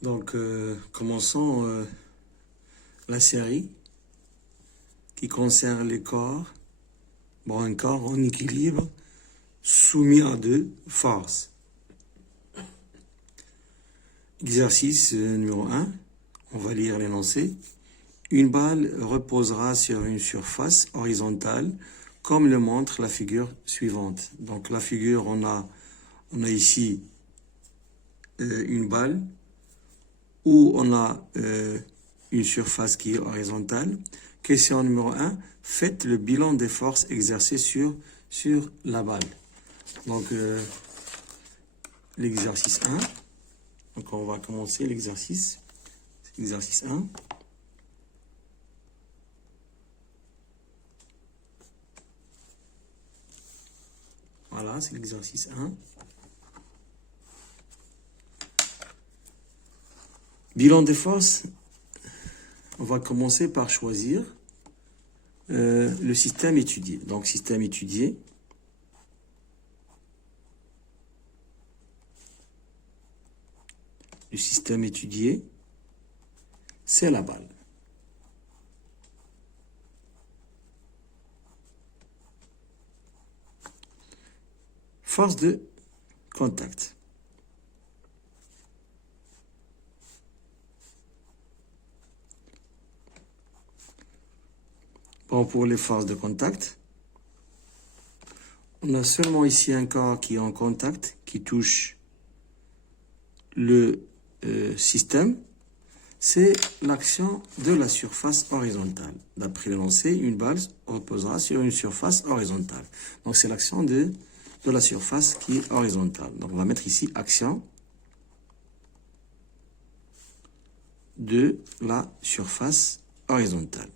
Donc, commençons la série qui concerne les corps. Bon, un corps en équilibre soumis à deux forces. Exercice numéro 1. On va lire l'énoncé. Une balle reposera sur une surface horizontale, comme le montre la figure suivante. Donc, la figure, on a ici une balle où on a une surface qui est horizontale. Question numéro 1. Faites le bilan des forces exercées sur la balle. Donc, l'exercice 1. Donc, on va commencer l'exercice. Exercice 1. Voilà, c'est l'exercice 1. Bilan des forces. On va commencer par choisir le système étudié. Donc, système étudié. Le système étudié, c'est la balle. Force de contact. Bon, pour les forces de contact, on a seulement ici un corps qui est en contact, qui touche le système. C'est l'action de la surface horizontale. D'après l'énoncé, une balle reposera sur une surface horizontale. Donc, c'est l'action de la surface qui est horizontale. Donc, on va mettre ici action de la surface horizontale.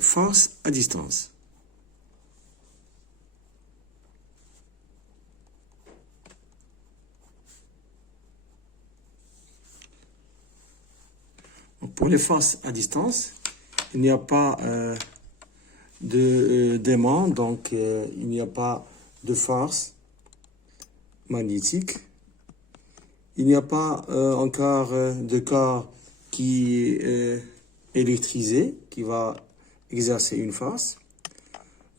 Force à distance. Pour les forces à distance, il n'y a pas d'aimant, donc il n'y a pas de force magnétique. Il n'y a pas encore de corps qui est électrisé, qui va exercer une force.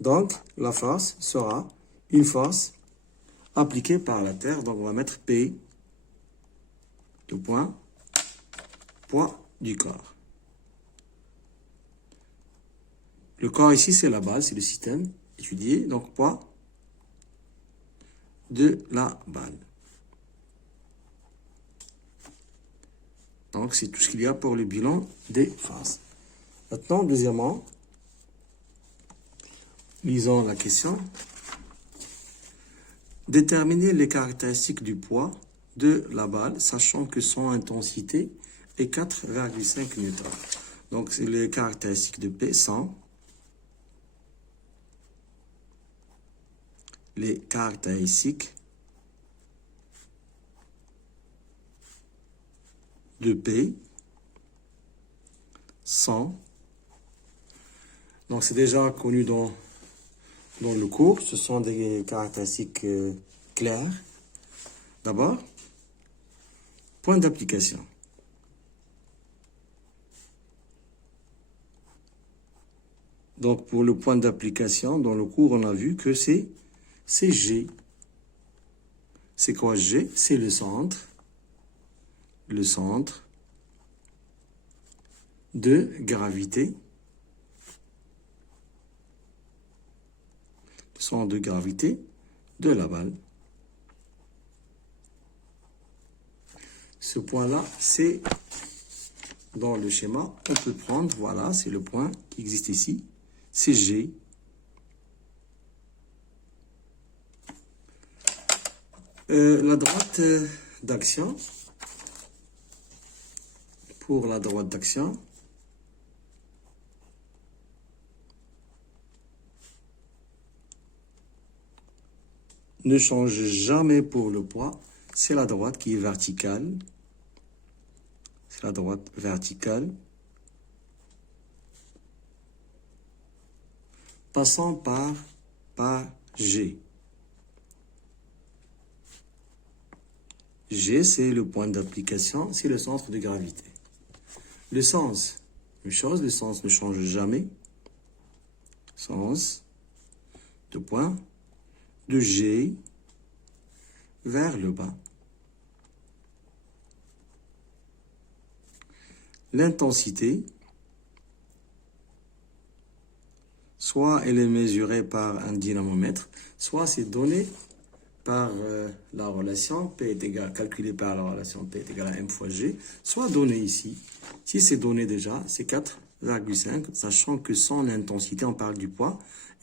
Donc, la force sera une force appliquée par la Terre. Donc, on va mettre P, de poids du corps. Le corps ici, c'est la balle, c'est le système étudié. Donc, poids de la balle. Donc, c'est tout ce qu'il y a pour le bilan des forces. Maintenant, deuxièmement, lisons la question. Déterminer les caractéristiques du poids de la balle, sachant que son intensité est 4,5 newtons. Donc, c'est les caractéristiques de P, 100. Les caractéristiques de P, 100. Donc, c'est déjà connu dans le cours. Ce sont des caractéristiques claires. D'abord, point d'application. Donc, pour le point d'application, dans le cours, on a vu que c'est G. C'est quoi G? C'est le centre. Le centre de gravité. Le centre de gravité de la balle. Ce point-là, c'est dans le schéma, on peut prendre, voilà, c'est le point qui existe ici. C'est G. La droite d'action. Pour la droite d'action, ne change jamais pour le poids. C'est la droite qui est verticale. c'est la droite verticale, passant par G. G, c'est le point d'application, c'est le centre de gravité. Le sens, même chose, le sens ne change jamais. Sens, de point, de G vers le bas. L'intensité, soit elle est mesurée par un dynamomètre, soit c'est donné par la relation P est égal, calculée par la relation P est égal à M fois G, soit donné ici. Si c'est donné déjà, c'est 4,5, sachant que son intensité, on parle du poids,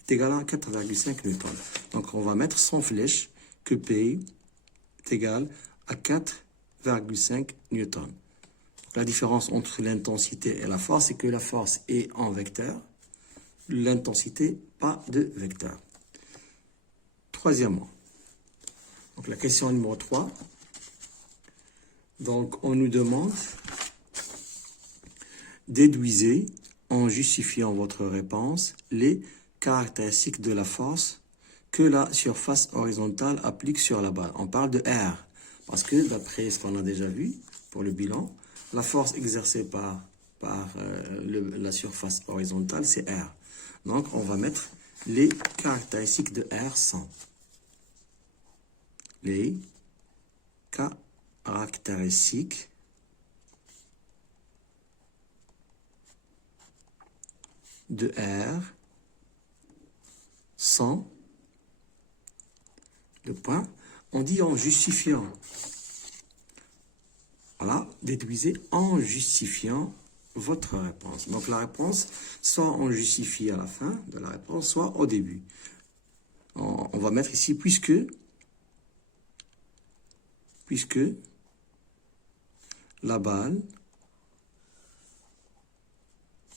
est égal à 4,5 newtons. Donc on va mettre sans flèche que P est égal à 4,5 newtons. La différence entre l'intensité et la force, c'est que la force est en vecteur, l'intensité pas de vecteur. Troisièmement, donc la question numéro 3. Donc on nous demande déduisez en justifiant votre réponse les caractéristiques de la force que la surface horizontale applique sur la balle. On parle de R, parce que d'après ce qu'on a déjà vu pour le bilan, la force exercée par la surface horizontale, c'est R. Donc, on va mettre les caractéristiques de R sont. Les caractéristiques de R sont, le point, on dit en justifiant. Voilà, déduisez en justifiant votre réponse. Donc la réponse, soit on justifie à la fin de la réponse, soit au début. On va mettre ici, puisque la balle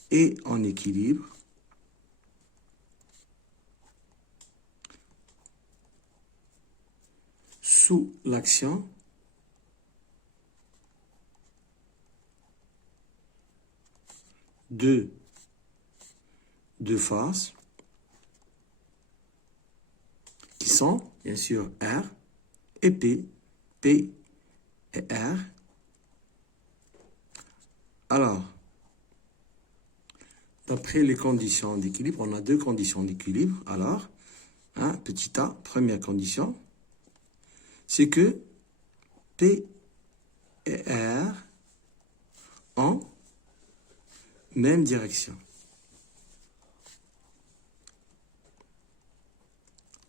est en équilibre sous l'action de forces qui sont, bien sûr, R et P. P et R. Alors, d'après les conditions d'équilibre, on a deux conditions d'équilibre. Alors, petit a, première condition, c'est que P et R ont même direction.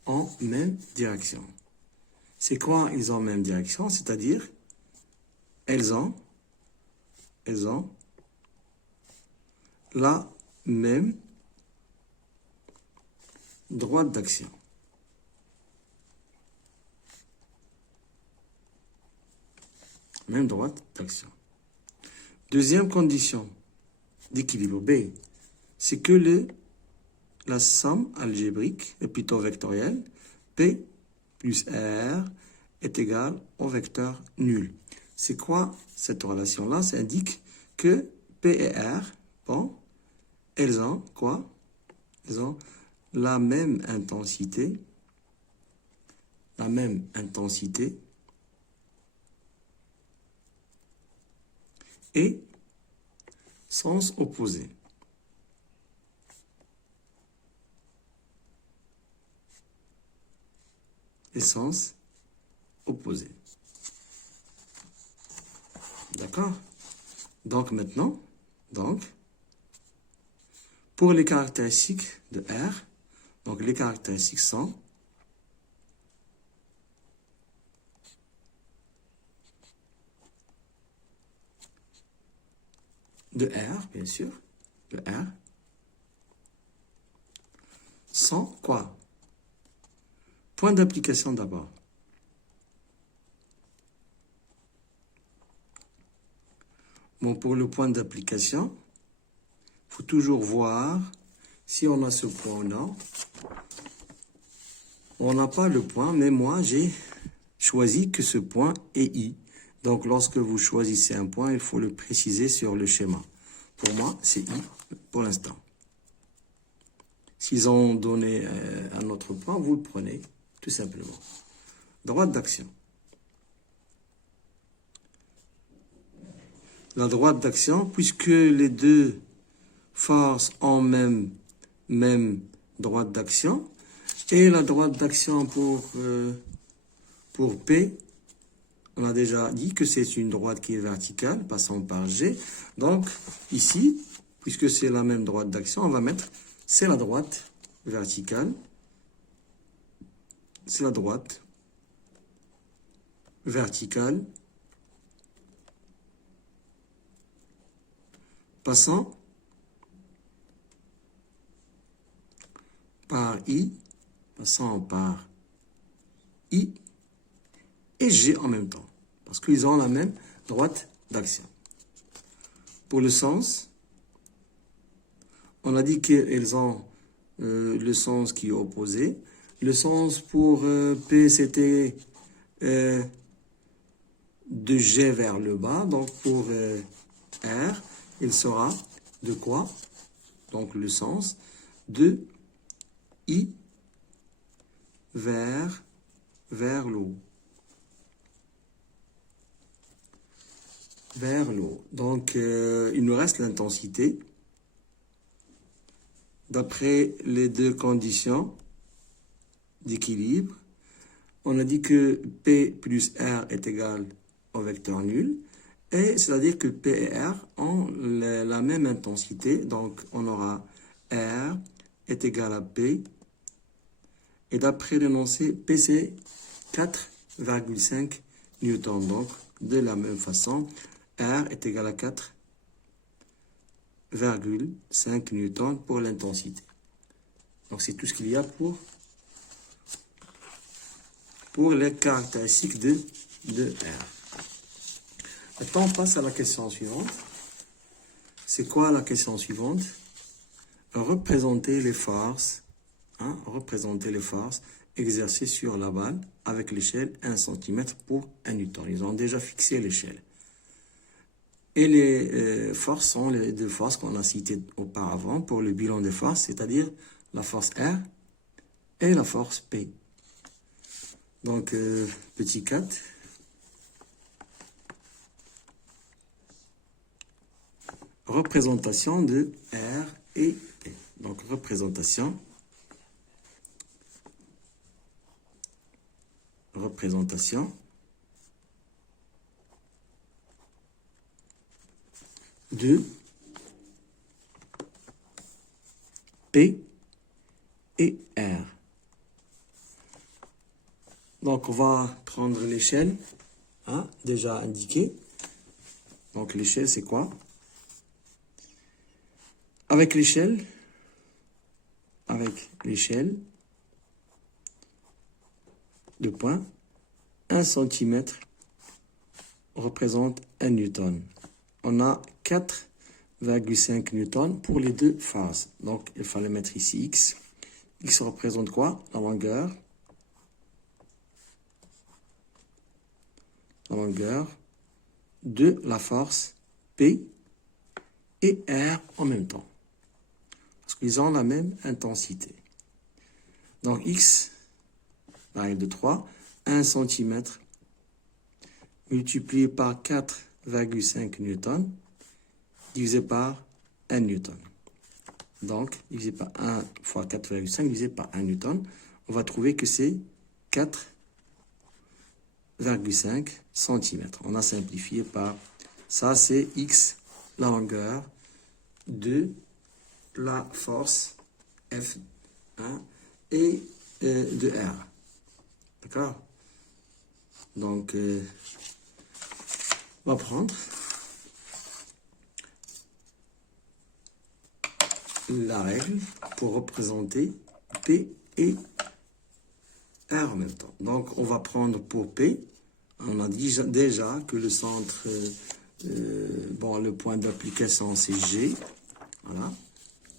En même direction. C'est quoi ils ont même direction? C'est-à-dire, elles ont la même droite d'action. Même droite d'action. Deuxième condition d'équilibre B, c'est que la somme algébrique, est plutôt vectorielle, P plus R est égale au vecteur nul. C'est quoi cette relation-là? Ça indique que P et R, bon, elles ont quoi? Elles ont la même intensité et sens opposé. Et sens opposé. D'accord? Donc maintenant, pour les caractéristiques de R, donc les caractéristiques sont de R, bien sûr, de R, sont quoi? Point d'application d'abord. Bon, pour le point d'application, il faut toujours voir si on a ce point ou non. On n'a pas le point, mais moi, j'ai choisi que ce point est I. Donc, lorsque vous choisissez un point, il faut le préciser sur le schéma. Pour moi, c'est I pour l'instant. S'ils ont donné un autre point, vous le prenez, tout simplement. Droite d'action. La droite d'action, puisque les deux forces ont même droite d'action, et la droite d'action pour P, on a déjà dit que c'est une droite qui est verticale, passant par G. Donc, ici, puisque c'est la même droite d'action, on va mettre, c'est la droite verticale. C'est la droite verticale passant par I, et G en même temps, parce qu'ils ont la même droite d'action. Pour le sens, on a dit qu'ils ont le sens qui est opposé. Le sens pour P, c'était de G vers le bas. Donc, pour R, il sera de quoi? Donc, le sens de I vers le haut. Vers le haut. Donc, il nous reste l'intensité. D'après les deux conditions d'équilibre, on a dit que P plus R est égal au vecteur nul. Et c'est-à-dire que P et R ont la même intensité. Donc, on aura R est égal à P. Et d'après l'énoncé, P c'est 4,5 newtons. Donc, de la même façon, R est égal à 4,5 newtons pour l'intensité. Donc, c'est tout ce qu'il y a pour les caractéristiques de R. Maintenant, on passe à la question suivante. C'est quoi la question suivante? Représenter les forces, exercées sur la balle avec l'échelle 1 cm pour 1 newton. Ils ont déjà fixé l'échelle. Et les forces sont les deux forces qu'on a citées auparavant pour le bilan des forces, c'est-à-dire la force R et la force P. Donc, petit 4. Représentation de R et P. Donc, représentation de P et R. Donc, on va prendre l'échelle, déjà indiquée. Donc, l'échelle, c'est quoi? Avec l'échelle, de point, 1 cm représente 1 newton. On a 4,5 newtons pour les deux faces. Donc, il fallait mettre ici X. X représente quoi? La longueur. De la force P et R en même temps. Parce qu'ils ont la même intensité. Donc, X, la règle de 3, 1 cm multiplié par 4,5 newtons divisé par 1 newton. Donc, divisé par 1 fois 4,5 divisé par 1 newton, on va trouver que c'est 4,5 cm. On a simplifié par ça, c'est X, la longueur de la force F et de R. D'accord? Donc, on va prendre la règle pour représenter P et R en même temps. Donc, on va prendre pour P, on a dit déjà que le centre, le point d'application, c'est G. Voilà.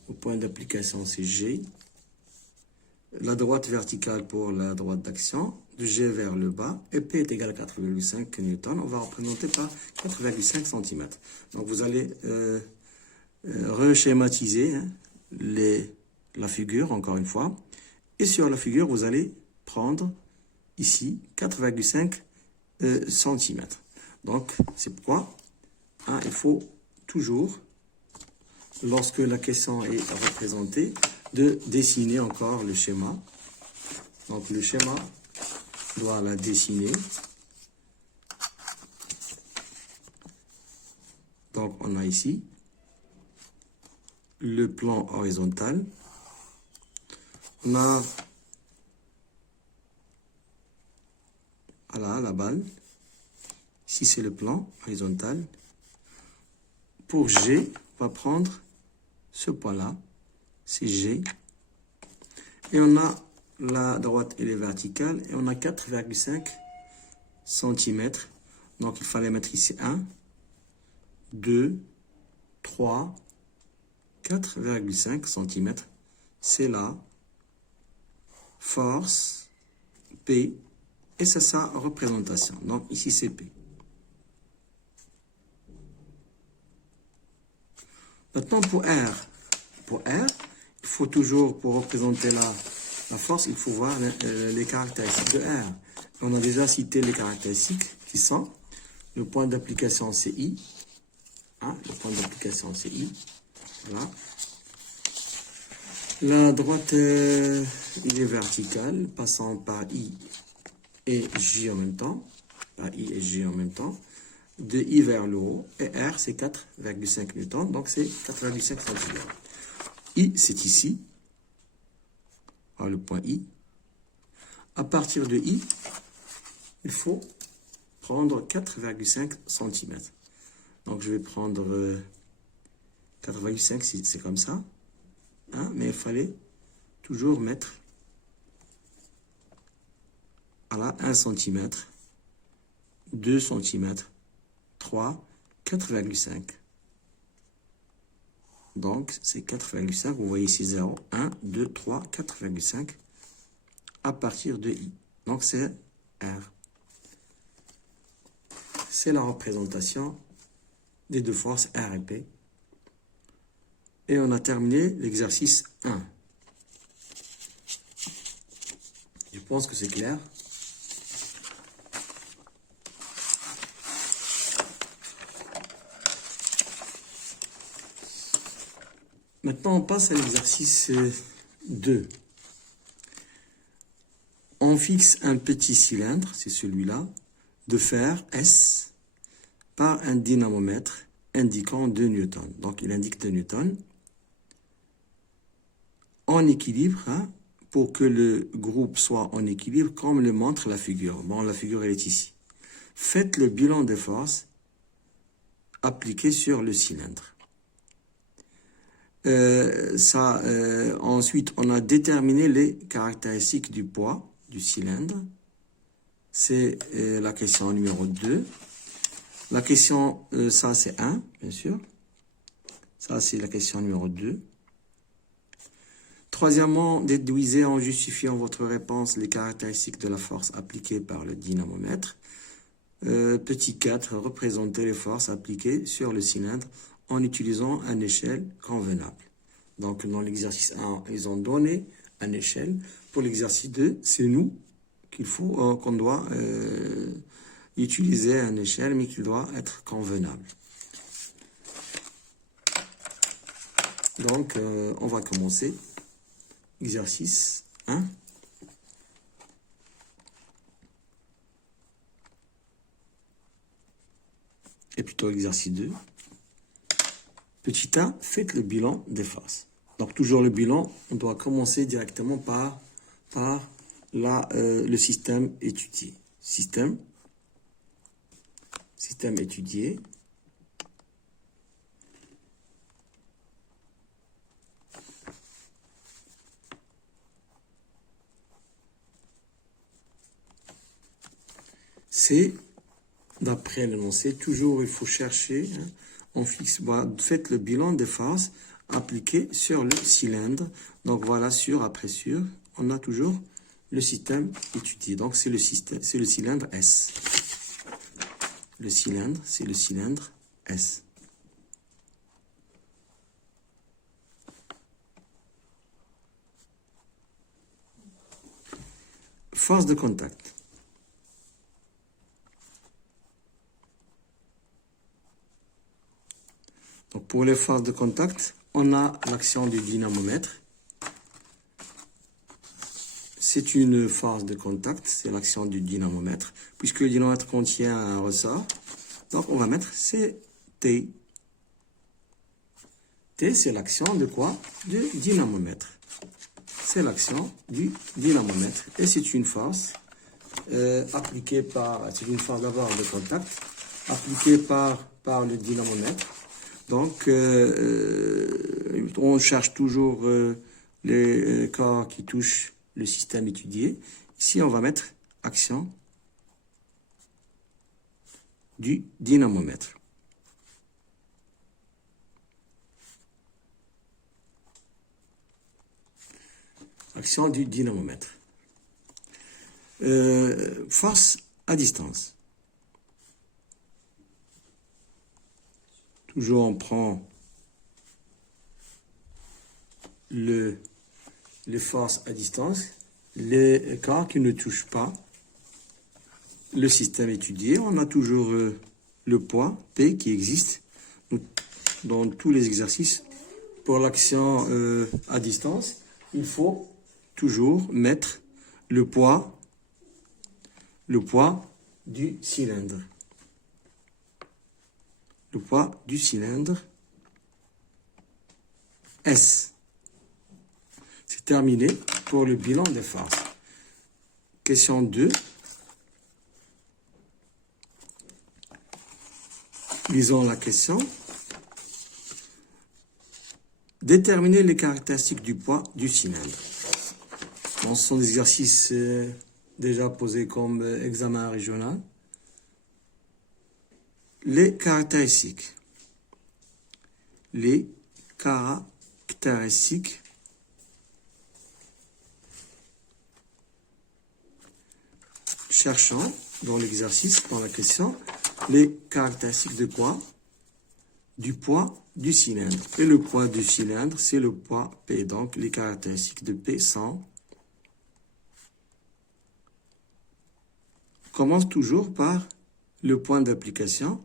Le point d'application, c'est G. La droite verticale pour la droite d'action. de G vers le bas, et P est égal à 4,5 newtons, on va représenter par 4,5 cm. Donc vous allez reschématiser hein, la figure, encore une fois. Et sur la figure, vous allez prendre ici 4,5 cm. Donc, c'est pourquoi hein, il faut toujours, lorsque la question est représentée, de dessiner encore le schéma. Donc, le schéma doit la dessiner. Donc, on a ici le plan horizontal. On a voilà, la balle. Ici, c'est le plan horizontal. Pour G, on va prendre ce point-là. C'est G. Et on a la droite et les verticales. Et on a 4,5 cm. Donc, il fallait mettre ici 1, 2, 3, 4,5 cm. C'est la force P. Et c'est sa représentation. Donc, ici, c'est P. Maintenant, pour R, il faut toujours, pour représenter la force, il faut voir les caractéristiques de R. On a déjà cité les caractéristiques qui sont le point d'application CI. Hein, le point d'application CI. Voilà. La droite, il est verticale, passant par I et J en même temps. Par I et J en même temps. De I vers le haut, et R c'est 4,5 newtons, donc c'est 4,5 cm. I c'est ici, voilà le point I. À partir de I, il faut prendre 4,5 cm. Donc je vais prendre 4,5, c'est comme ça, hein, mais il fallait toujours mettre voilà, 1 cm, 2 cm, 3, 4,5. Donc, c'est 4,5. Vous voyez ici 0, 1, 2, 3, 4,5 à partir de I. Donc, c'est R. C'est la représentation des deux forces R et P. Et on a terminé l'exercice 1. Je pense que c'est clair. Maintenant, on passe à l'exercice 2. On fixe un petit cylindre, c'est celui-là, de fer S par un dynamomètre indiquant 2 newtons. Donc, il indique 2 newtons. En équilibre, hein, pour que le groupe soit en équilibre, comme le montre la figure. Bon, la figure, elle est ici. Faites le bilan des forces appliquées sur le cylindre. Ensuite, on a déterminé les caractéristiques du poids du cylindre. C'est la question numéro 2. La question, ça c'est 1, bien sûr. Ça c'est la question numéro 2. Troisièmement, déduisez en justifiant votre réponse les caractéristiques de la force appliquée par le dynamomètre. Petit 4, représentez les forces appliquées sur le cylindre en utilisant une échelle convenable. Donc, dans l'exercice 1, ils ont donné une échelle. Pour l'exercice 2, c'est nous qu'on doit utiliser une échelle, mais qui doit être convenable. Donc, on va commencer. Exercice 1. Et plutôt exercice 2. Petit 1, faites le bilan des forces. Donc, toujours le bilan, on doit commencer directement par le système étudié. Système étudié. C'est, d'après l'énoncé, toujours il faut chercher, hein, on fixe, voilà, faites le bilan des forces appliquées sur le cylindre. Donc voilà, sur après sur, on a toujours le système étudié. Donc, c'est le système, c'est le cylindre S. Le cylindre, c'est le cylindre S. Force de contact. Donc, pour les forces de contact, on a l'action du dynamomètre. C'est une force de contact, c'est l'action du dynamomètre. Puisque le dynamomètre contient un ressort, donc on va mettre c'est T. T, c'est l'action de quoi? Du dynamomètre. C'est l'action du dynamomètre. Et c'est une force appliquée par... C'est une force d'abord de contact, appliquée par le dynamomètre. Donc, on cherche toujours les corps qui touchent le système étudié. Ici, on va mettre action du dynamomètre. Action du dynamomètre. Force à distance. Toujours on prend les forces à distance, les corps qui ne touchent pas le système étudié. On a toujours le poids P qui existe dans tous les exercices. Pour l'action à distance, il faut toujours mettre le poids du cylindre. Le poids du cylindre S. C'est terminé pour le bilan des forces. Question 2. Lisons la question. Déterminer les caractéristiques du poids du cylindre. Bon, ce sont des exercices déjà posés comme examen régional. Les caractéristiques. Les caractéristiques cherchons dans l'exercice, dans la question, les caractéristiques de quoi? Du poids du cylindre. Et le poids du cylindre, c'est le poids P. Donc, les caractéristiques de P sont... On commence toujours par le point d'application.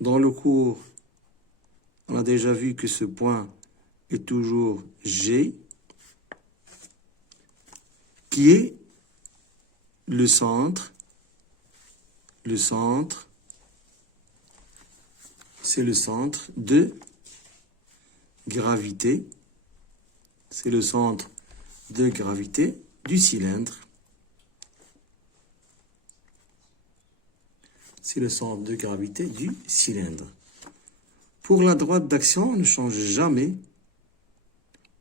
Dans le cours, on a déjà vu que ce point est toujours G, qui est le centre. Le centre, c'est le centre de gravité. C'est le centre de gravité du cylindre. C'est le centre de gravité du cylindre. Pour la droite d'action, on ne change jamais.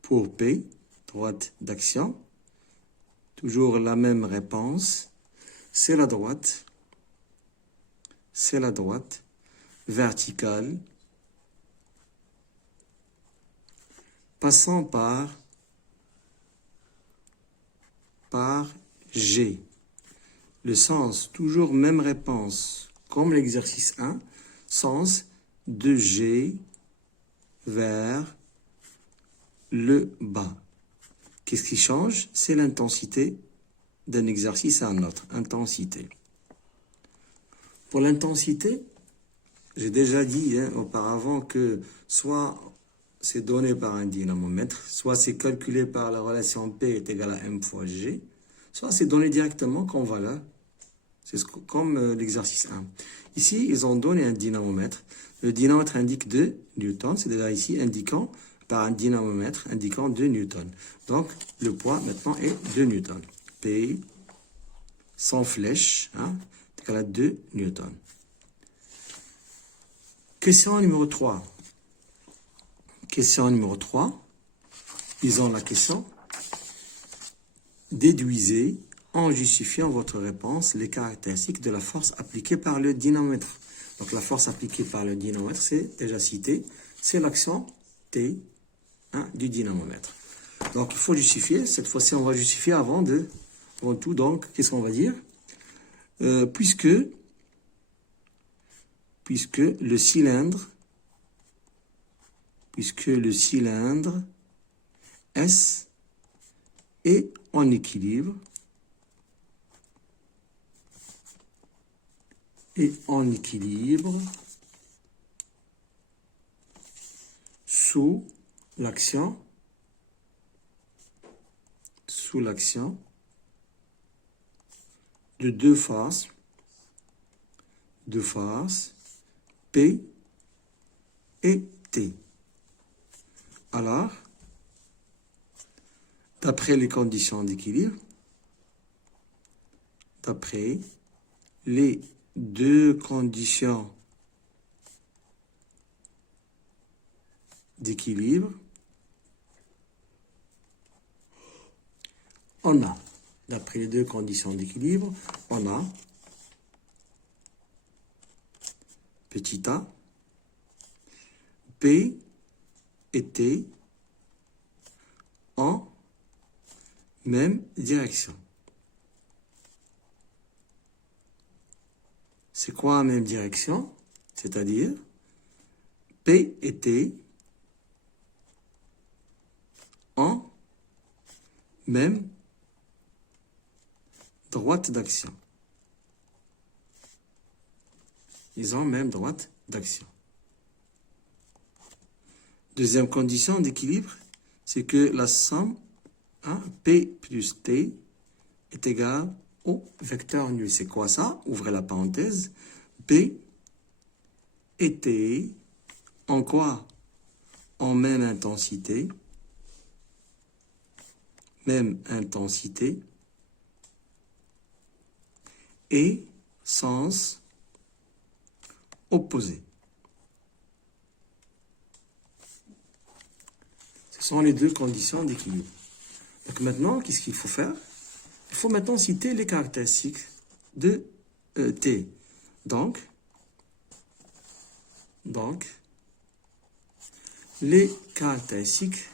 Pour P, droite d'action, toujours la même réponse. C'est la droite. C'est la droite verticale. Passant par G. Le sens, toujours même réponse. Comme l'exercice 1, sens de G vers le bas. Qu'est-ce qui change? C'est l'intensité d'un exercice à un autre. Intensité. Pour l'intensité, j'ai déjà dit auparavant que soit c'est donné par un dynamomètre, soit c'est calculé par la relation P est égale à M fois G, soit c'est donné directement comme valeur. C'est comme l'exercice 1. Ici, ils ont donné un dynamomètre. Le dynamomètre indique 2 newtons. C'est déjà ici indiquant par un dynamomètre indiquant 2 newtons. Donc, le poids maintenant est 2 newtons. P sans flèche est égal à 2 newtons. Question numéro 3. Question numéro 3. Ils ont la question. Déduisez en justifiant votre réponse les caractéristiques de la force appliquée par le dynamomètre. Donc la force appliquée par le dynamomètre, c'est déjà cité, c'est l'action T du dynamomètre. Donc, il faut justifier. Cette fois-ci, on va justifier avant tout. Donc, qu'est-ce qu'on va dire? Puisque le cylindre S est en équilibre, sous l'action de deux forces P et T. Alors, d'après les conditions d'équilibre, d'après les deux conditions d'équilibre, on a, d'après les deux conditions d'équilibre, on a petit a, P et T en même direction. C'est quoi en même direction? C'est-à-dire P et T en même droite d'action. Ils ont même droite d'action. Deuxième condition d'équilibre, c'est que la somme P plus T est égale au vecteur nul. C'est quoi ça? Ouvrez la parenthèse. P et T en quoi? En même intensité. Et sens opposé. Ce sont les deux conditions d'équilibre. Donc maintenant, qu'est-ce qu'il faut faire? Il faut maintenant citer les caractéristiques de T. Donc, les caractéristiques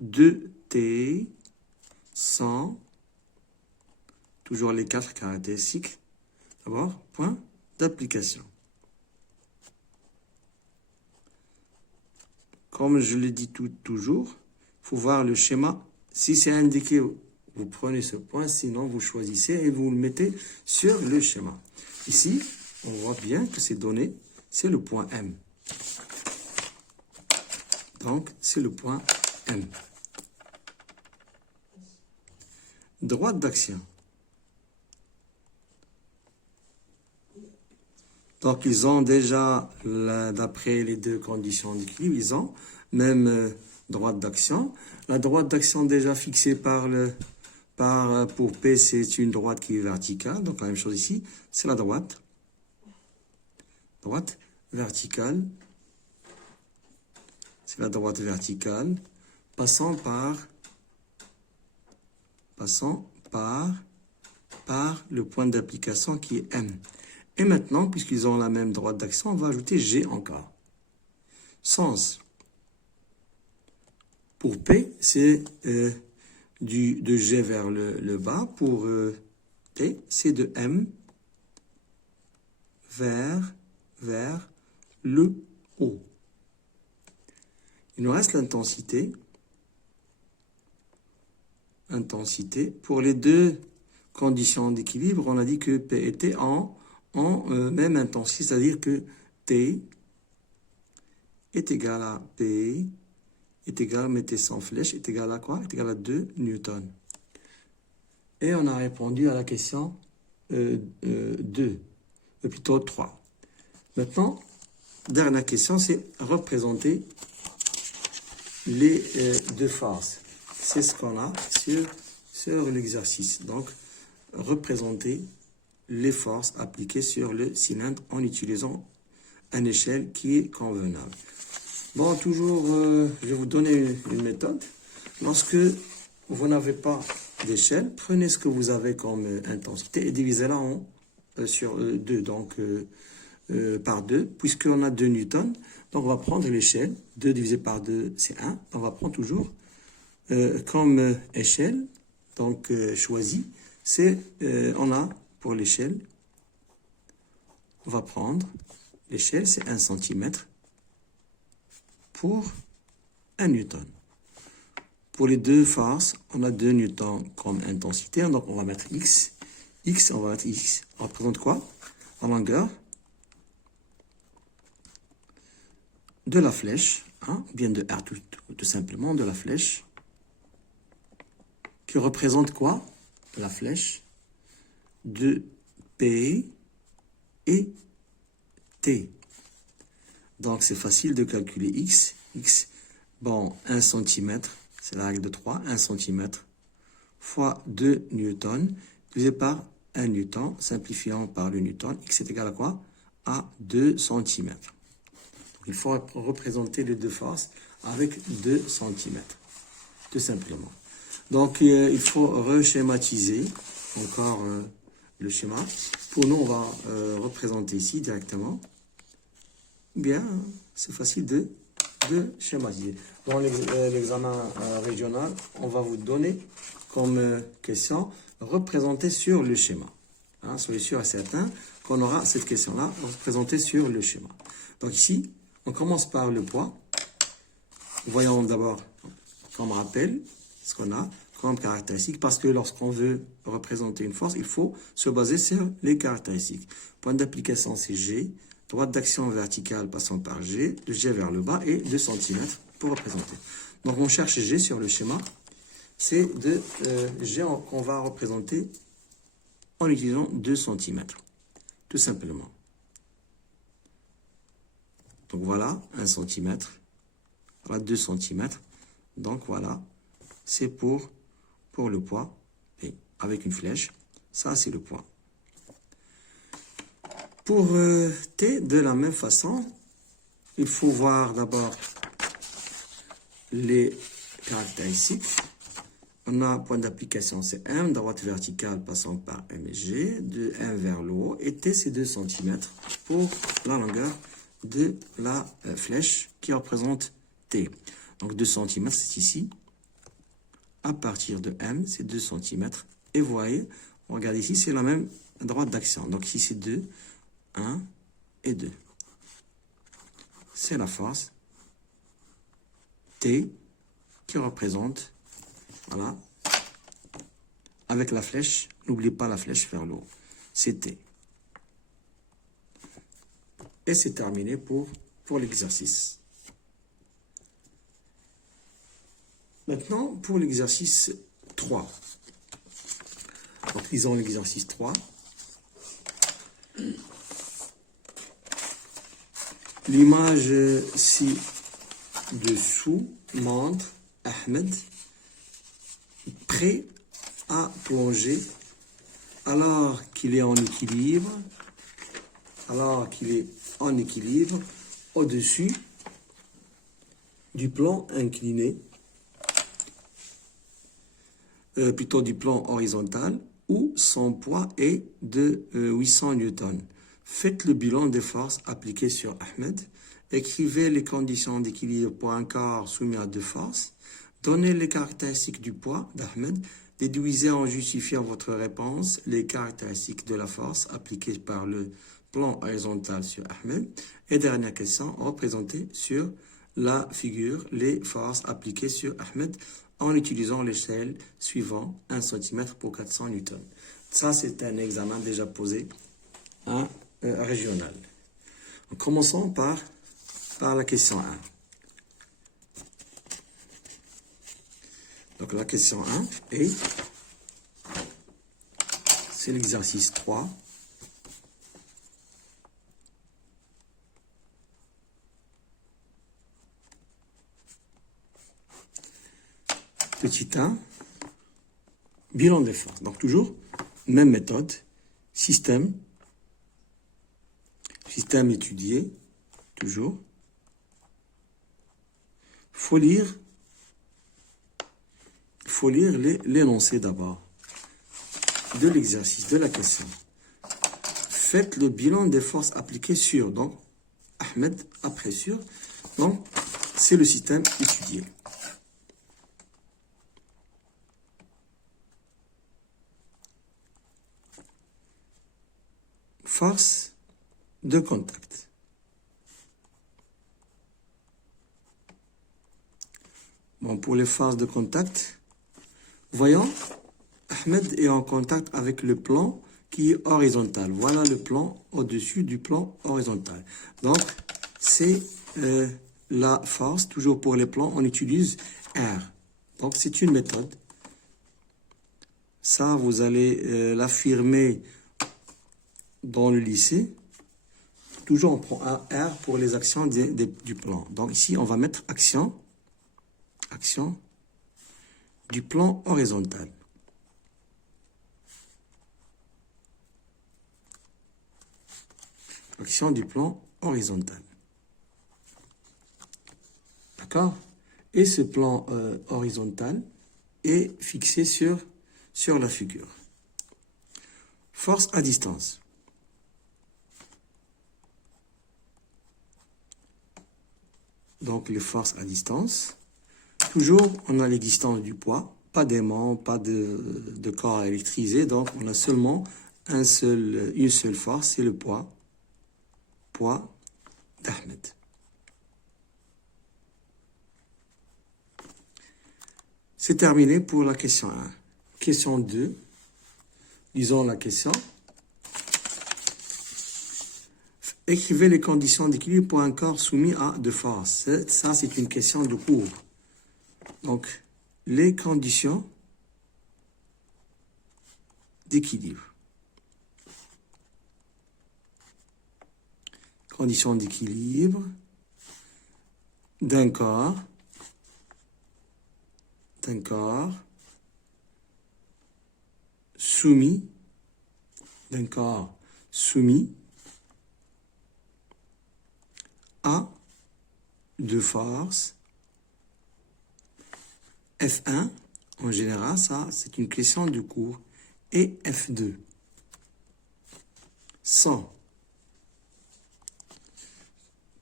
de T sont toujours les quatre caractéristiques. D'abord, point d'application. Comme je le dis toujours, il faut voir le schéma. Si c'est indiqué, vous prenez ce point, sinon vous choisissez et vous le mettez sur le schéma. Ici, on voit bien que c'est donné, c'est le point M. Donc, c'est le point M. Droite d'action. Donc, ils ont déjà, d'après les deux conditions d'équilibre, ils ont même droite d'action. La droite d'action déjà fixée pour P, c'est une droite qui est verticale. Donc, la même chose ici, c'est la droite verticale. C'est la droite verticale passant par le point d'application qui est M. Et maintenant, puisqu'ils ont la même droite d'action, on va ajouter G encore. Sens. Pour P, c'est de G vers le bas. Pour T, c'est de M vers le haut. Il nous reste l'intensité. Pour les deux conditions d'équilibre, on a dit que P et T ont même intensité, c'est-à-dire que T est égal à P, est égal, mettez sans flèche, est égal à quoi? Est égal à 2 newtons. Et on a répondu à la question 2, plutôt 3. Maintenant, dernière question, c'est représenter les deux forces. C'est ce qu'on a sur l'exercice. Donc, représenter les forces appliquées sur le cylindre en utilisant une échelle qui est convenable. Bon, toujours, je vais vous donner une méthode. Lorsque vous n'avez pas d'échelle, prenez ce que vous avez comme intensité et divisez-la sur 2, donc par 2, puisqu'on a 2 newtons. Donc on va prendre l'échelle, 2 divisé par 2, c'est 1. On va prendre toujours comme échelle, donc choisie, c'est, on a pour l'échelle, on va prendre l'échelle, c'est 1 cm pour 1 newton. Pour les deux forces, on a 2 newtons comme intensité, donc on va mettre X. X, on va mettre X. On représente quoi? La longueur de la flèche, hein, bien de R tout simplement, de la flèche, qui représente quoi? La flèche de P et T. Donc c'est facile de calculer X. X, bon, 1 cm, c'est la règle de 3, 1 cm fois 2 newtons, divisé par 1 newton, simplifiant par le newton, X est égal à quoi? À 2 cm. Donc, il faut représenter les deux forces avec 2 cm, tout simplement. Donc, il faut reschématiser encore le schéma. Pour nous, on va représenter ici directement. Bien, c'est facile de schématiser. Dans l'examen régional, on va vous donner comme question représenter sur le schéma. Hein, soyez sûr et certain qu'on aura cette question-là représentée sur le schéma. Donc ici, on commence par le poids. Voyons d'abord comme rappel ce qu'on a comme caractéristique, parce que lorsqu'on veut représenter une force, il faut se baser sur les caractéristiques. Point d'application, c'est G. Droite d'action verticale passant par G, de G vers le bas et 2 cm pour représenter. Donc on cherche G sur le schéma. C'est de G qu'on va représenter en utilisant 2 cm. Tout simplement. Donc voilà, 1 cm. Voilà, 2 cm. Donc voilà, c'est pour le poids. Et avec une flèche, ça c'est le poids. Pour T, de la même façon, il faut voir d'abord les caractéristiques. On a point d'application, c'est M, droite verticale passant par M et G, de M vers le haut, et T, c'est 2 cm pour la longueur de la flèche qui représente T. Donc 2 cm, c'est ici. À partir de M, c'est 2 cm. Et vous voyez, on regarde ici, c'est la même droite d'action. Donc ici, c'est 2. 1 et 2. C'est la force T qui représente, voilà, avec la flèche, n'oubliez pas la flèche vers le haut, c'est T. Et c'est terminé pour l'exercice. Maintenant, pour l'exercice 3. Donc, lisons l'exercice 3. L'image ci-dessous montre Ahmed prêt à plonger alors qu'il est en équilibre, au-dessus du plan incliné, plutôt du plan horizontal, où son poids est de 800 newtons. Faites le bilan des forces appliquées sur Ahmed. Écrivez les conditions d'équilibre pour un corps soumis à deux forces. Donnez les caractéristiques du poids d'Ahmed. Déduisez en justifiant votre réponse les caractéristiques de la force appliquée par le plan horizontal sur Ahmed. Et dernière question, représentez sur la figure les forces appliquées sur Ahmed en utilisant l'échelle suivant 1 cm pour 400 newtons. Ça, c'est un examen déjà posé à régional. Donc, commençons par la question 1. Donc la question 1 est, c'est l'exercice 3. Petit 1, bilan des forces. Donc toujours, même méthode, système étudié, toujours. Il faut lire l'énoncé d'abord de l'exercice, de la question. Faites le bilan des forces appliquées sur, donc, Ahmed après sur, donc, c'est le système étudié. Force de contact. Bon, pour les forces de contact, voyons, Ahmed est en contact avec le plan qui est horizontal. Voilà le plan au-dessus du plan horizontal. Donc, c'est la force. Toujours pour les plans, on utilise R. Donc, c'est une méthode. Ça, vous allez l'affirmer dans le lycée. Toujours, on prend un R pour les actions du plan. Donc, ici, on va mettre action du plan horizontal. Action du plan horizontal. D'accord? Et ce plan horizontal est fixé sur la figure. Force à distance. Donc, les forces à distance. Toujours, on a l'existence du poids. Pas d'aimant, pas de corps électrisé. Donc, on a seulement une seule force, c'est le poids. Poids d'Ahmed. C'est terminé pour la question 1. Question 2. Lisons la question. Écrivez les conditions d'équilibre pour un corps soumis à de force. Ça, c'est une question de cours. Donc, les conditions d'équilibre. Conditions d'équilibre d'un corps soumis à de force F1, en général, ça, c'est une question de cours, et F2. Sans.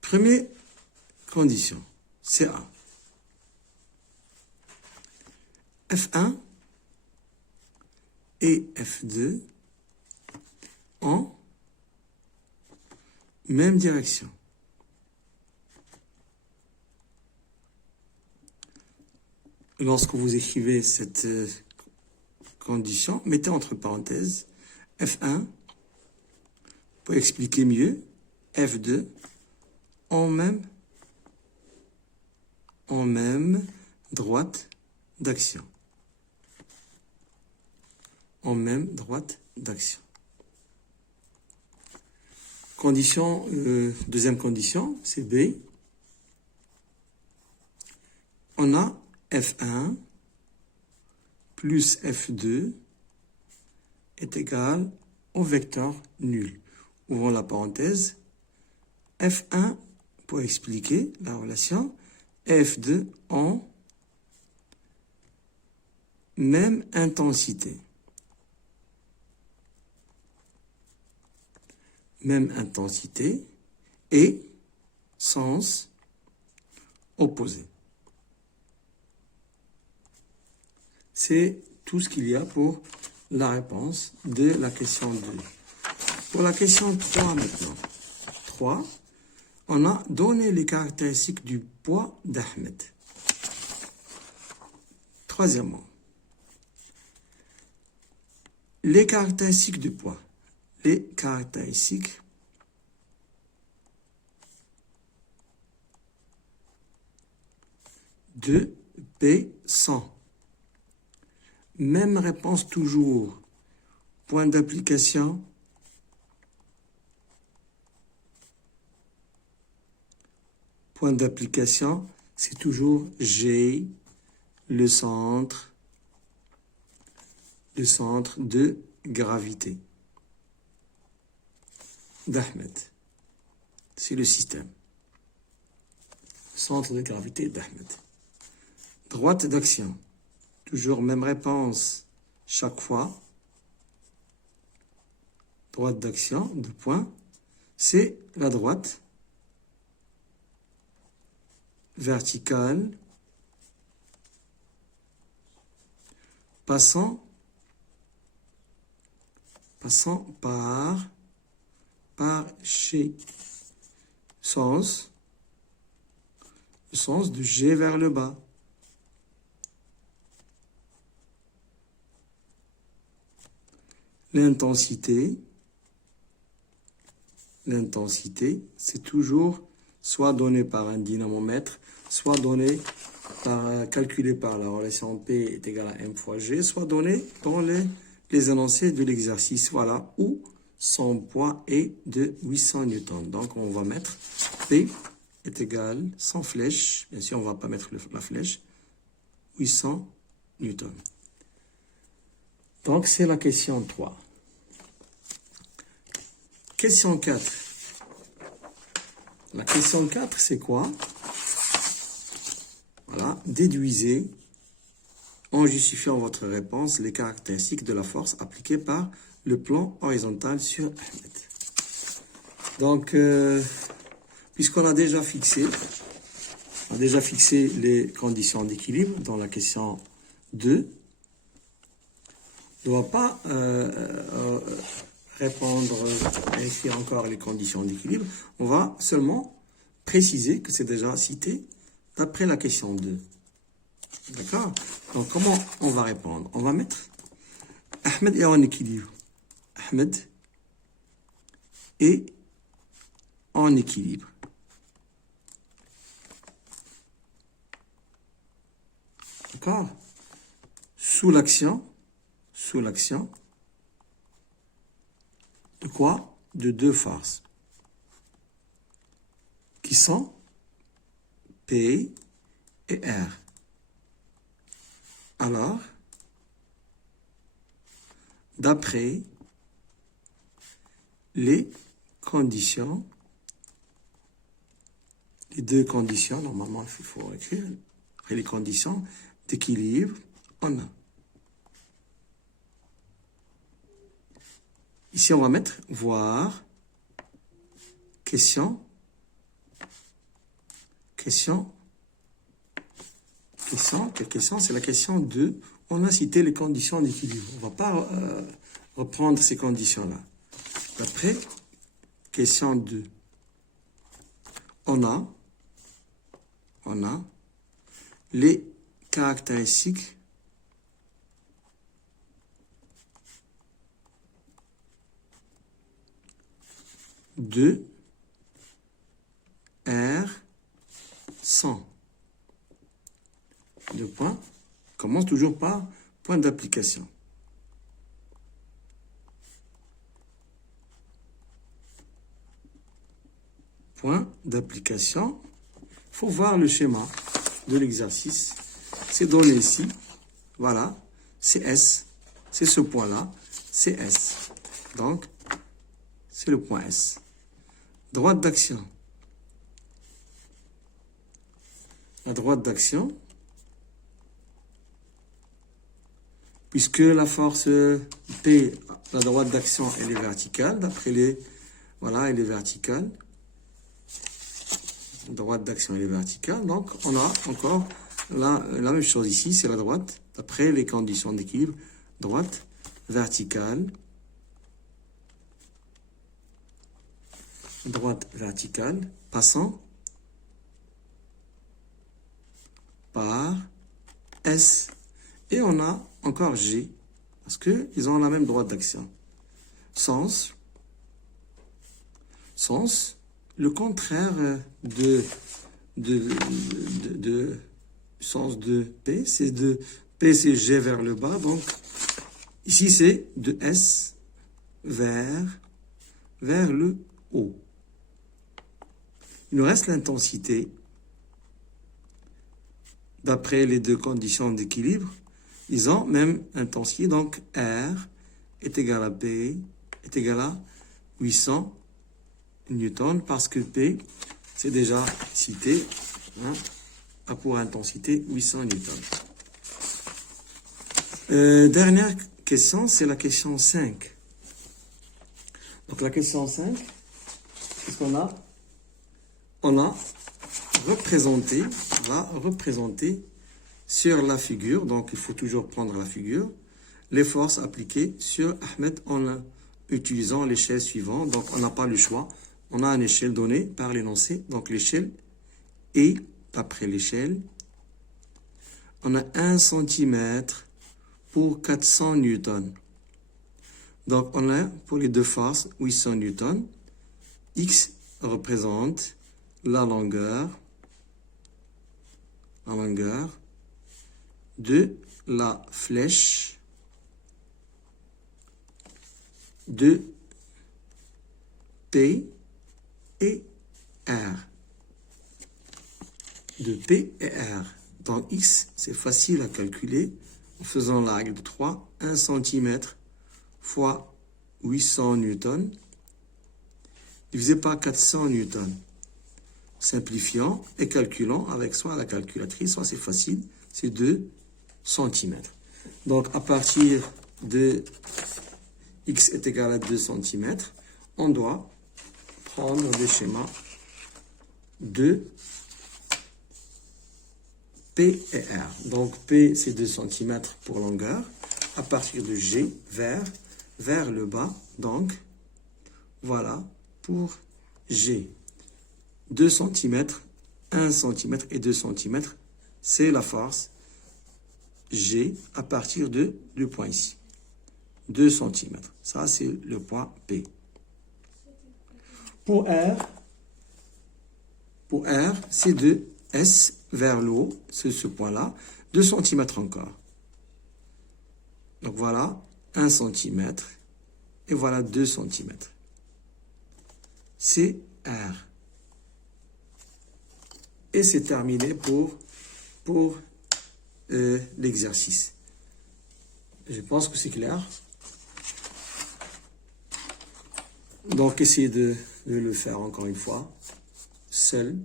Première condition, CA. F1 et F2 en même direction. Lorsque vous écrivez cette condition, mettez entre parenthèses F1 pour expliquer mieux, F2 en même droite d'action. En même droite d'action. Condition, deuxième condition, c'est B. On a F1 plus F2 est égal au vecteur nul. Ouvrons la parenthèse. F1 pour expliquer la relation. F2 en même intensité. Même intensité et sens opposé. C'est tout ce qu'il y a pour la réponse de la question 2. Pour la question 3 maintenant. 3, on a donné les caractéristiques du poids d'Ahmed. Troisièmement, les caractéristiques du poids. Les caractéristiques de P100. Même réponse toujours. Point d'application. Point d'application, c'est toujours G, le centre de gravité d'Ahmed. C'est le système. Centre de gravité d'Ahmed. Droite d'action. Toujours même réponse chaque fois. Droite d'action, 2 points. C'est la droite verticale passant par chez sens, le sens de G vers le bas. L'intensité, c'est toujours soit donné par un dynamomètre, soit donné par, calculé par la relation P est égale à M fois G, soit donné dans les énoncés de l'exercice, voilà, où son poids est de 800 newtons. Donc, on va mettre P est égal, sans flèche, bien sûr, on ne va pas mettre la flèche, 800 newtons. Donc, c'est la question 3. Question 4. La question 4, c'est quoi? Voilà, déduisez, en justifiant votre réponse, les caractéristiques de la force appliquée par le plan horizontal sur Ahmed. Donc, puisqu'on a déjà fixé, les conditions d'équilibre dans la question 2, on ne doit pas répondre, écrire encore les conditions d'équilibre. On va seulement préciser que c'est déjà cité d'après la question 2. D'accord? Donc, comment on va répondre? On va mettre Ahmed est en équilibre. Ahmed est en équilibre. D'accord? Sous l'action de quoi? De deux forces qui sont P et R. Alors, d'après les conditions, les deux conditions, normalement il faut écrire, après les conditions d'équilibre, on a. Ici, on va mettre voir, question, quelle question? C'est la question 2. On a cité les conditions d'équilibre. On ne va pas reprendre ces conditions-là. Après, question 2. On a les caractéristiques de R 100. Deux points. Commence toujours par point d'application. Point d'application. Il faut voir le schéma de l'exercice. C'est donné ici. Voilà. C'est S. C'est ce point-là. C'est S. Donc, c'est le point S. Droite d'action. La droite d'action, puisque la force P, la droite d'action, elle est verticale, d'après les... Voilà, elle est verticale. La droite d'action, elle est verticale. Donc, on a encore la même chose ici, c'est la droite, d'après les conditions d'équilibre. Droite, verticale. Droite verticale, passant par S. Et on a encore G, parce qu'ils ont la même droite d'action. Sens, le contraire de sens de P, c'est de P, c'est G vers le bas. Donc, ici, c'est de S vers le haut. Il nous reste l'intensité. D'après les deux conditions d'équilibre, ils ont même intensité. Donc, R est égal à P est égal à 800 newtons parce que P, c'est déjà cité, hein, a pour intensité 800 newtons. Dernière question, c'est la question 5. Donc la question 5, qu'est-ce qu'on a? On a représenté, sur la figure, donc il faut toujours prendre la figure, les forces appliquées sur Ahmed en utilisant l'échelle suivante. Donc on n'a pas le choix, on a une échelle donnée par l'énoncé, donc l'échelle est, d'après l'échelle, on a 1 cm pour 400 newtons. Donc on a pour les deux forces 800 newtons. X représente la longueur de la flèche de P et R. De P et R. Donc X, c'est facile à calculer en faisant la règle de 3. 1 cm fois 800 newtons divisé par 400 newtons. Simplifiant et calculant avec soit la calculatrice, soit c'est facile, c'est 2 cm. Donc à partir de X est égal à 2 cm, on doit prendre le schéma de P et R. Donc P c'est 2 cm pour longueur. À partir de G vers le bas, donc voilà pour G. 2 cm, 1 cm et 2 cm, c'est la force G à partir de deux points ici. 2 cm. Ça, c'est le point P. Pour R, c'est de S vers le haut, c'est ce point-là, 2 cm encore. Donc voilà, 1 cm et voilà 2 cm. C'est R. Et c'est terminé pour l'exercice. Je pense que c'est clair. Donc, essayez de le faire encore une fois, seul.